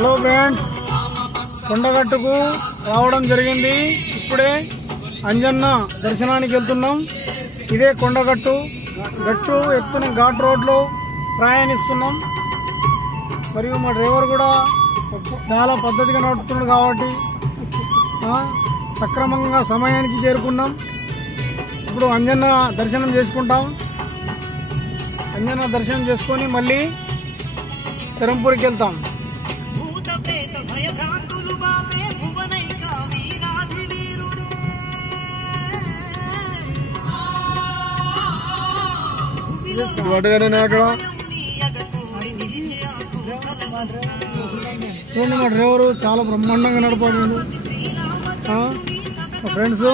Hello friends, కొండగట్టుకు రావడం జరిగింది. ఇప్పుడే అంజన్న దర్శనానికి వెళ్తున్నాం. ఇదే కొండగట్టు గట్టు ఎత్తున ఘాట్ రోడ్లో ప్రయాణిస్తున్నాం. మరియు మా డ్రైవర్ కూడా చాలా పద్ధతిగా నడుపుతున్నాడు కాబట్టి సక్రమంగా సమయానికి చేరుకున్నాం. ఇప్పుడు అంజన్న దర్శనం చేసుకుంటాం. అంజన్న దర్శనం చేసుకొని మళ్ళీ పెరంపూరికి వెళ్తాం. చూడండి, మా డ్రైవరు చాలా బ్రహ్మాండంగా నడపాడు. మా ఫ్రెండ్స్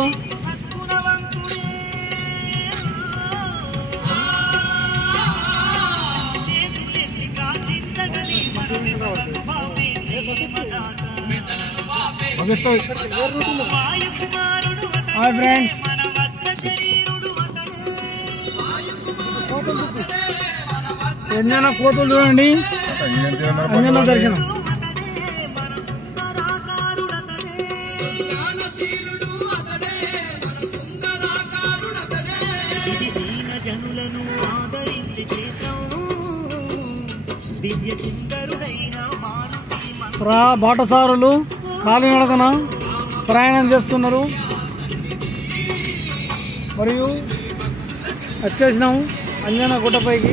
హాయ్ ఫ్రెండ్స్, అంజన్న కోతులు చూడండి. అంజన్న దర్శనం బాటసారులు కాలినడకన ప్రయాణం చేస్తున్నారు. మరియు వచ్చేసినాము అంజన్న గుట్టపైకి.